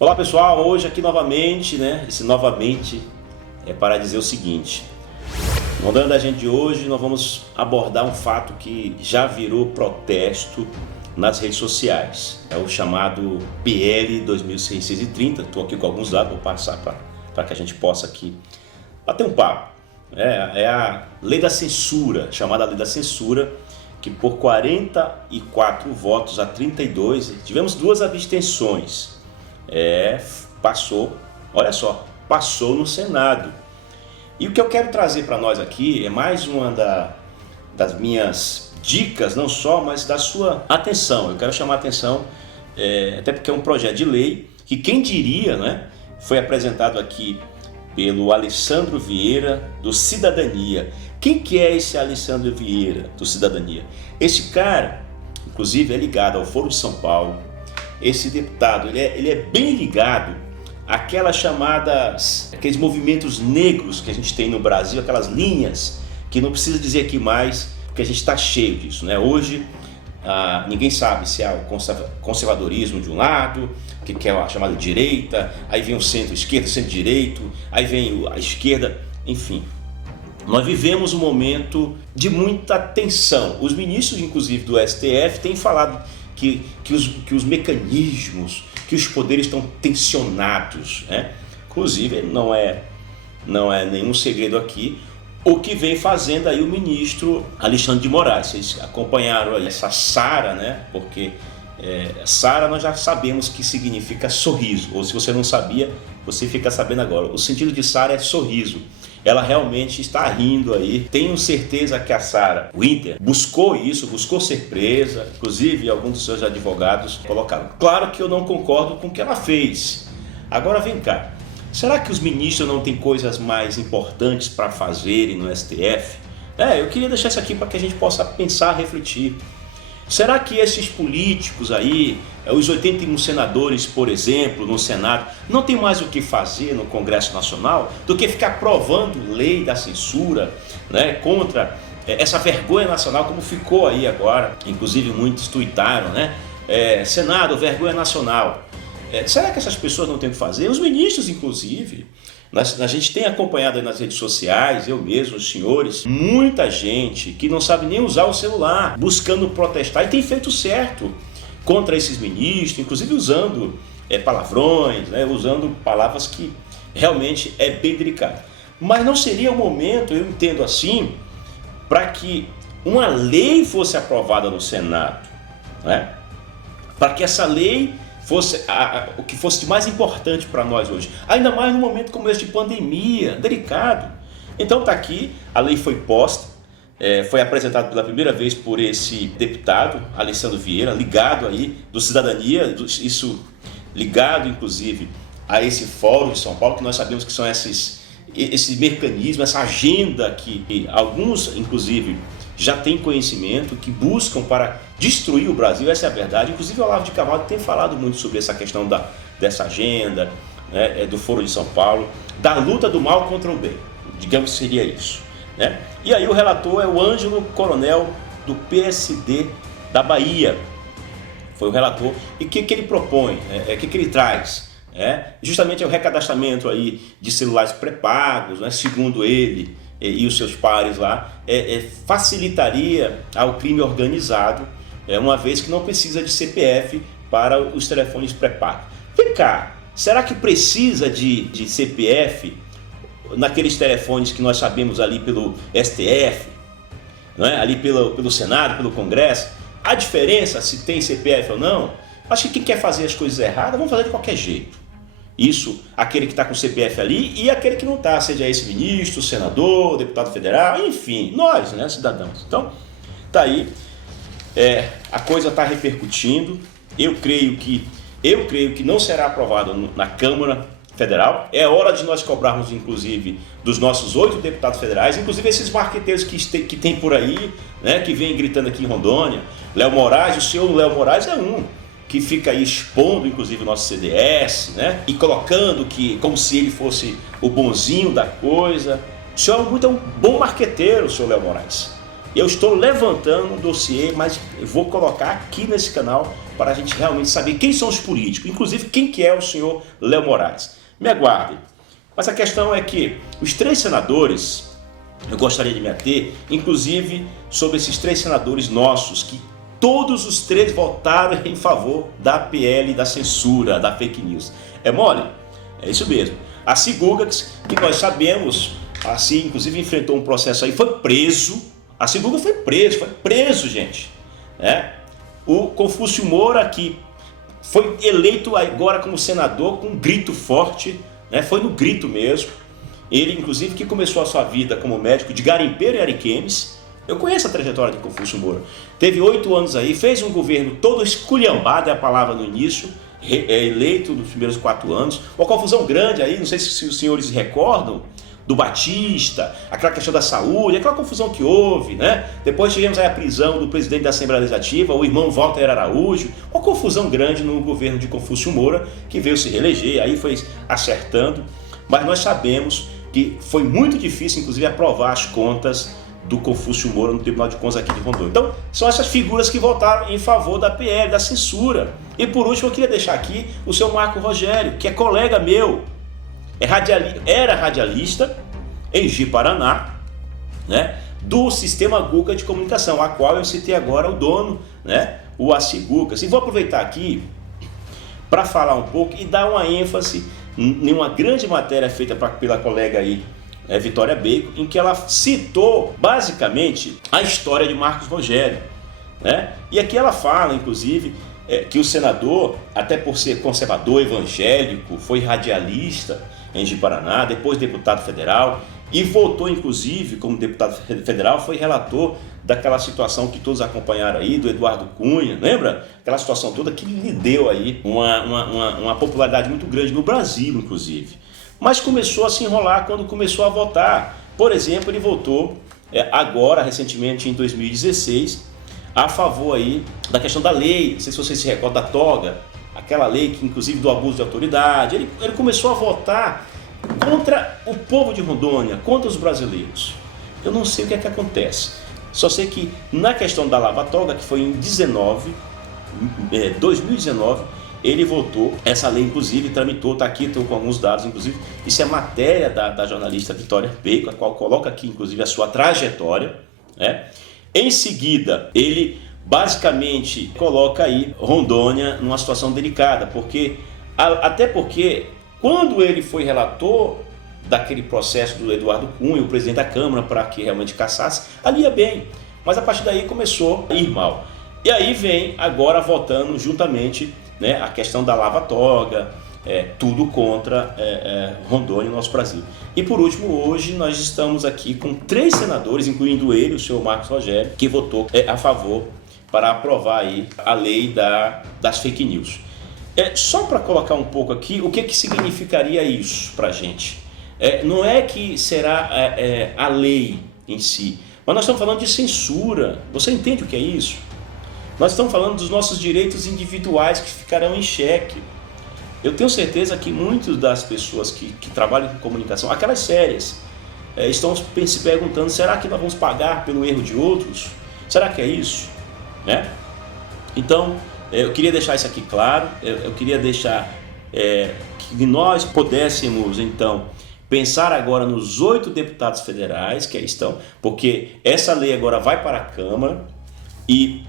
Olá pessoal, hoje aqui novamente, Esse novamente é para dizer o seguinte: no Rondando da Gente de hoje nós vamos abordar um fato que já virou protesto nas redes sociais. É o chamado PL 2630. Estou aqui com alguns dados, vou passar para que a gente possa aqui bater um papo. É a lei da censura, chamada lei da censura, que por 44 votos a 32, tivemos duas abstenções. Passou, olha só, passou no Senado. E o que eu quero trazer para nós aqui é mais uma das minhas dicas, não só, mas da sua atenção. Eu quero chamar a atenção, até porque é um projeto de lei que, quem diria, foi apresentado aqui pelo Alessandro Vieira, do Cidadania. Quem que é esse Alessandro Vieira, do Cidadania? Esse cara, inclusive, é ligado ao Foro de São Paulo. Esse deputado, ele é bem ligado àquelas aqueles movimentos negros que a gente tem no Brasil, aquelas linhas que não precisa dizer aqui mais, porque a gente está cheio disso, Hoje, ninguém sabe se é o conservadorismo de um lado, que é a chamada direita, aí vem o centro-esquerda, centro-direito, aí vem a esquerda, enfim. Nós vivemos um momento de muita tensão. Os ministros, inclusive, do STF, têm falado que os mecanismos, que os poderes estão tensionados, Inclusive, não é nenhum segredo aqui o que vem fazendo aí o ministro Alexandre de Moraes. Vocês acompanharam aí essa SARA, Porque SARA nós já sabemos que significa sorriso, ou se você não sabia, você fica sabendo agora. O sentido de SARA é sorriso. Ela realmente está rindo aí. Tenho certeza que a Sarah Winter buscou isso, buscou ser presa. Inclusive, alguns dos seus advogados colocaram. Claro que eu não concordo com o que ela fez. Agora vem cá. Será que os ministros não têm coisas mais importantes para fazerem no STF? Eu queria deixar isso aqui para que a gente possa pensar, refletir. Será que esses políticos aí, os 81 senadores, por exemplo, no Senado, não tem mais o que fazer no Congresso Nacional do que ficar aprovando lei da censura, contra essa vergonha nacional, como ficou aí agora? Inclusive muitos tuitaram, Senado, vergonha nacional. Será que essas pessoas não têm o que fazer? Os ministros, inclusive. A gente tem acompanhado aí nas redes sociais, eu mesmo, os senhores, muita gente que não sabe nem usar o celular, buscando protestar, e tem feito certo contra esses ministros, inclusive usando palavrões, usando palavras que realmente é bem delicado. Mas não seria o momento, eu entendo assim, para que uma lei fosse aprovada no Senado, para que essa lei fosse o que fosse de mais importante para nós hoje, ainda mais num momento como esse de pandemia, delicado. Então está aqui, a lei foi posta, foi apresentada pela primeira vez por esse deputado, Alessandro Vieira, ligado aí do Cidadania, isso ligado inclusive a esse Fórum de São Paulo, que nós sabemos que são esse mecanismo, essa agenda que alguns inclusive já têm conhecimento, que buscam para destruir o Brasil, essa é a verdade. Inclusive o Olavo de Carvalho tem falado muito sobre essa questão dessa agenda, do Foro de São Paulo, da luta do mal contra o bem, digamos que seria isso. E aí o relator é o Ângelo Coronel, do PSD da Bahia, foi o relator. E o que ele propõe, o que ele traz? Justamente é o recadastramento aí de celulares pré-pagos, segundo ele e os seus pares lá, facilitaria ao crime organizado, uma vez que não precisa de CPF para os telefones pré-pagos. Vem cá, será que precisa de CPF naqueles telefones que nós sabemos ali pelo STF, ali pelo Senado, pelo Congresso? A diferença se tem CPF ou não? Acho que quem quer fazer as coisas erradas, vamos fazer de qualquer jeito. Isso, aquele que está com o CPF ali e aquele que não está, seja esse ministro, senador, deputado federal, enfim, nós, cidadãos. Então, tá aí, a coisa está repercutindo. Eu creio que não será aprovado na Câmara Federal. É hora de nós cobrarmos, inclusive, dos nossos 8 deputados federais, inclusive esses marqueteiros que tem por aí, que vem gritando aqui em Rondônia. Léo Moraes, o senhor Léo Moraes é um que fica aí expondo, inclusive, o nosso CDS, e colocando como se ele fosse o bonzinho da coisa. O senhor é um bom marqueteiro, o senhor Léo Moraes. Eu estou levantando um dossiê, mas eu vou colocar aqui nesse canal para a gente realmente saber quem são os políticos, inclusive quem que é o senhor Léo Moraes. Me aguardem. Mas a questão é que os 3 senadores, eu gostaria de me ater, inclusive sobre esses 3 senadores nossos, que todos os 3 votaram em favor da PL da censura, da fake news. É mole? É isso mesmo. A Gugas, que nós sabemos, assim, inclusive enfrentou um processo aí, foi preso. A Gugas foi preso, gente. O Confúcio Moura, que foi eleito agora como senador com um grito forte, foi no grito mesmo. Ele, inclusive, que começou a sua vida como médico de garimpeiro e ariquemes. Eu conheço a trajetória de Confúcio Moura. Teve 8 anos aí, fez um governo todo esculhambado, é a palavra no início, eleito nos primeiros 4 anos. Uma confusão grande aí, não sei se os senhores se recordam, do Batista, aquela questão da saúde, aquela confusão que houve, né? Depois tivemos aí a prisão do presidente da Assembleia Legislativa, o irmão Walter Araújo, uma confusão grande no governo de Confúcio Moura, que veio se reeleger, aí foi acertando, mas nós sabemos que foi muito difícil, inclusive, aprovar as contas do Confúcio Moura no Tribunal de Contas aqui de Rondônia. Então, são essas figuras que votaram em favor da PL, da censura. E por último, eu queria deixar aqui o seu Marco Rogério, que é colega meu, era radialista em Ji-Paraná, do Sistema Guga de Comunicação, a qual eu citei agora o dono, o Assi Gugas. E vou aproveitar aqui para falar um pouco e dar uma ênfase em uma grande matéria feita pela colega aí, Vitória Bacon, em que ela citou basicamente a história de Marcos Rogério, E aqui ela fala, inclusive, que o senador, até por ser conservador evangélico, foi radialista em Ji-Paraná, depois deputado federal, e voltou, inclusive, como deputado federal, foi relator daquela situação que todos acompanharam aí, do Eduardo Cunha, lembra? Aquela situação toda que lhe deu aí uma popularidade muito grande no Brasil, inclusive. Mas começou a se enrolar quando começou a votar. Por exemplo, ele votou agora, recentemente, em 2016, a favor aí da questão da lei, não sei se vocês se recordam da toga, aquela lei que, inclusive, do abuso de autoridade. Ele começou a votar contra o povo de Rondônia, contra os brasileiros. Eu não sei o que é que acontece. Só sei que na questão da Lava Toga, que foi em 2019, ele votou, essa lei inclusive tramitou, está aqui, estou com alguns dados, inclusive, isso é matéria da jornalista Vitória Bacon, a qual coloca aqui, inclusive, a sua trajetória. Em seguida, ele basicamente coloca aí Rondônia numa situação delicada, até porque quando ele foi relator daquele processo do Eduardo Cunha, o presidente da Câmara, para que realmente caçasse, ali ia bem, mas a partir daí começou a ir mal. E aí vem agora votando juntamente a questão da Lava Toga, tudo contra Rondônia e nosso Brasil. E por último, hoje nós estamos aqui com 3 senadores, incluindo ele, o senhor Marcos Rogério, que votou a favor para aprovar aí a lei das fake news. Só para colocar um pouco aqui, o que significaria isso para a gente? Não é que será a lei em si, mas nós estamos falando de censura. Você entende o que é isso? Nós estamos falando dos nossos direitos individuais que ficarão em xeque. Eu tenho certeza que muitas das pessoas que trabalham com comunicação, aquelas sérias, estão se perguntando, será que nós vamos pagar pelo erro de outros? Será que é isso? Então, eu queria deixar isso aqui claro, eu queria deixar que nós pudéssemos, então, pensar agora nos 8 deputados federais que aí estão, porque essa lei agora vai para a Câmara e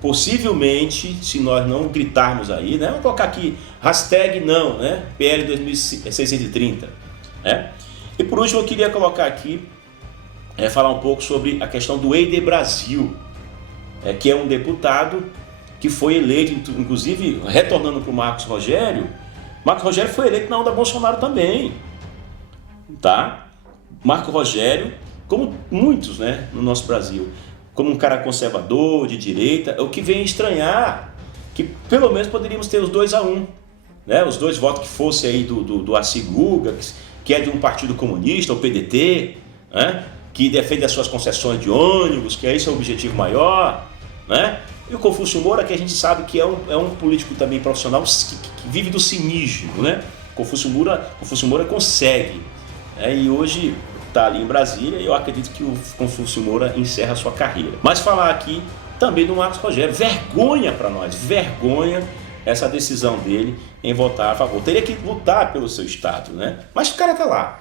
possivelmente, se nós não gritarmos aí, vamos colocar aqui, hashtag não, PL 2630, E por último eu queria colocar aqui, falar um pouco sobre a questão do Eider Brasil, que é um deputado que foi eleito, inclusive retornando para o Marcos Rogério. Marcos Rogério foi eleito na onda Bolsonaro também, Marcos Rogério, como muitos, no nosso Brasil, como um cara conservador, de direita, o que vem estranhar, que pelo menos poderíamos ter os 2-1, os 2 votos que fosse aí do Assi Gugas, que é de um partido comunista, o PDT, que defende as suas concessões de ônibus, que esse é o objetivo maior, E o Confúcio Moura, que a gente sabe que é um político também profissional que vive do cinismo, Confúcio Moura consegue, E hoje está ali em Brasília, e eu acredito que o Confúcio Moura encerra a sua carreira. Mas falar aqui também do Marcos Rogério, vergonha para nós, vergonha essa decisão dele em votar a favor. Teria que lutar pelo seu estado, né? Mas o cara tá lá,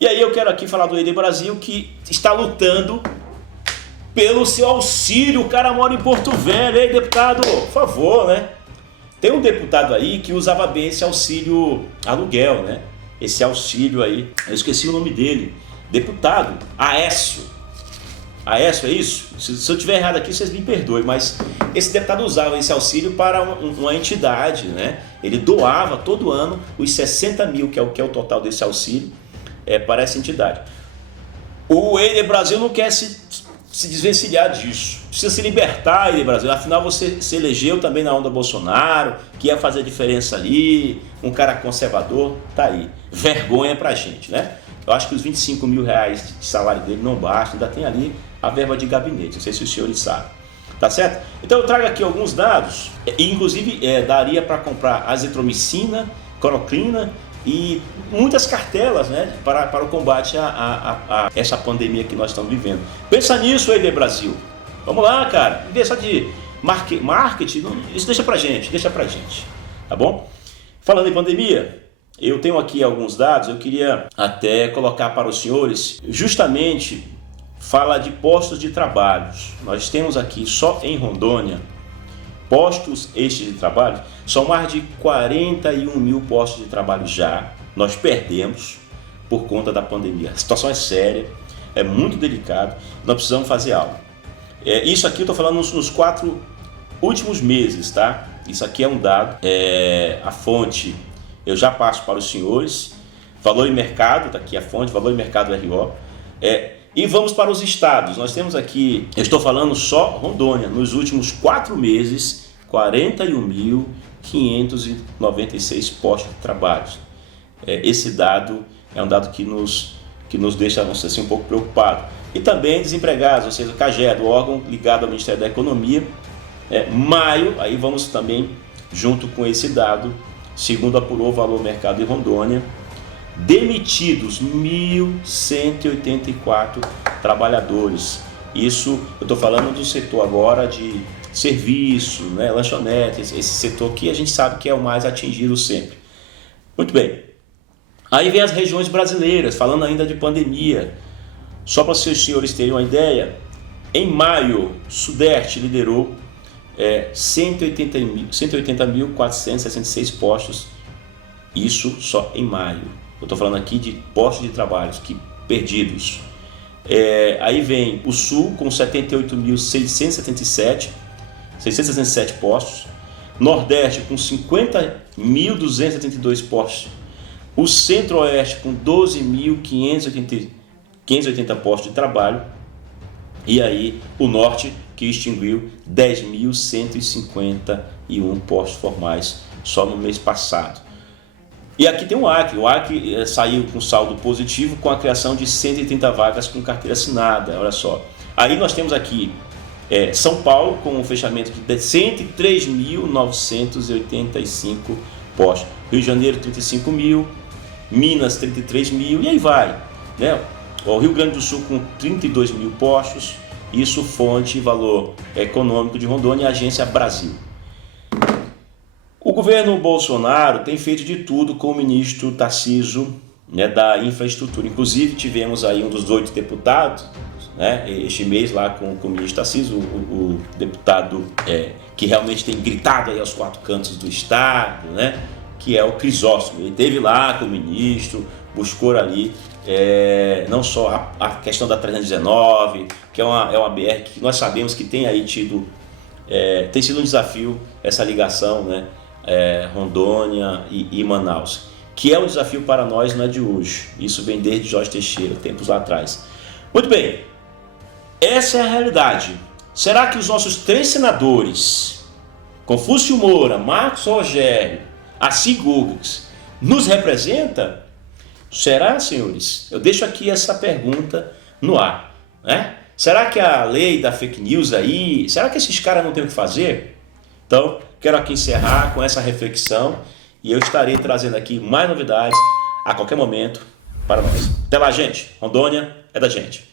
E aí eu quero aqui falar do ED Brasil, que está lutando pelo seu auxílio. O cara mora em Porto Velho. Ei, deputado, por favor, né? Tem um deputado aí que usava bem esse auxílio aluguel, né? Esse auxílio aí, eu esqueci o nome dele. Deputado Aécio. Aécio, é isso? Se eu estiver errado aqui, vocês me perdoem, mas esse deputado usava esse auxílio para uma entidade, né? Ele doava todo ano os 60 mil, que é o total desse auxílio, para essa entidade. O ED Brasil não quer se desvencilhar disso. Precisa se libertar, ED Brasil. Afinal, você se elegeu também na onda Bolsonaro, que ia fazer diferença ali, um cara conservador, tá aí. Vergonha pra gente, né? Eu acho que os 25 mil reais de salário dele não basta, ainda tem ali a verba de gabinete, não sei se os senhores sabem. Tá certo? Então eu trago aqui alguns dados, inclusive daria para comprar azitromicina, cloroquina e muitas cartelas, né, para o combate a essa pandemia que nós estamos vivendo. Pensa nisso, ED Brasil. Vamos lá, cara. Em vez só de marketing, isso deixa pra gente, tá bom? Falando em pandemia, eu tenho aqui alguns dados, eu queria até colocar para os senhores, justamente fala de postos de trabalho. Nós temos aqui só em Rondônia, postos estes de trabalho, são mais de 41 mil postos de trabalho já, nós perdemos por conta da pandemia. A situação é séria, é muito delicado, nós precisamos fazer algo. Isso aqui eu estou falando nos 4 últimos meses, tá? Isso aqui é um dado, a fonte eu já passo para os senhores, valor em mercado, tá aqui a fonte, valor em mercado RO, e vamos para os estados. Nós temos aqui, eu estou falando só Rondônia, nos últimos 4 meses, 41.596 postos de trabalho. Esse dado é um dado que nos deixa, vamos dizer assim, um pouco preocupado. E também desempregados, ou seja, o CAGED, o órgão ligado ao Ministério da Economia, maio, aí vamos também junto com esse dado, segundo apurou o Valor Mercado de Rondônia, demitidos 1.184 trabalhadores. Isso eu estou falando do setor agora de serviço, né, lanchonetes, esse setor que a gente sabe que é o mais atingido sempre. Muito bem. Aí vem as regiões brasileiras, falando ainda de pandemia. Só para os senhores terem uma ideia, em maio, Sudeste liderou 180.466 postos, isso só em maio. Eu estou falando aqui de postos de trabalho que perdidos. Aí vem o Sul com 78.667 postos, Nordeste com 50.272 postos, o Centro-Oeste com 12.580 postos de trabalho, e aí o Norte que extinguiu 10.151 postos formais só no mês passado. E aqui tem o Acre saiu com saldo positivo com a criação de 130 vagas com carteira assinada, olha só. Aí nós temos aqui São Paulo com um fechamento de 103.985 postos, Rio de Janeiro 35 mil, Minas 33 mil e aí vai, né? O Rio Grande do Sul com 32 mil postos, isso fonte Valor Econômico de Rondônia e Agência Brasil. O governo Bolsonaro tem feito de tudo com o ministro Tarcísio, né, da infraestrutura. Inclusive tivemos aí um dos 8 deputados, né, este mês lá com o ministro Tarcísio, o deputado que realmente tem gritado aí aos 4 cantos do estado, né, que é o Crisóstomo. Ele esteve lá com o ministro, buscou ali não só a questão da 319, que é uma BR que nós sabemos que tem aí tem sido um desafio essa ligação, né, Rondônia e Manaus, que é um desafio para nós, não é de hoje, isso vem desde Jorge Teixeira, tempos lá atrás. Muito bem, essa é a realidade. Será que os nossos 3 senadores, Confúcio Moura, Marcos Rogério, Assi Guggix, nos representa? Será, senhores? Eu deixo aqui essa pergunta no ar, né? Será que a lei da fake news aí, será que esses caras não têm o que fazer? Então, quero aqui encerrar com essa reflexão e eu estarei trazendo aqui mais novidades a qualquer momento para nós. Até lá, gente. Rondônia é da gente.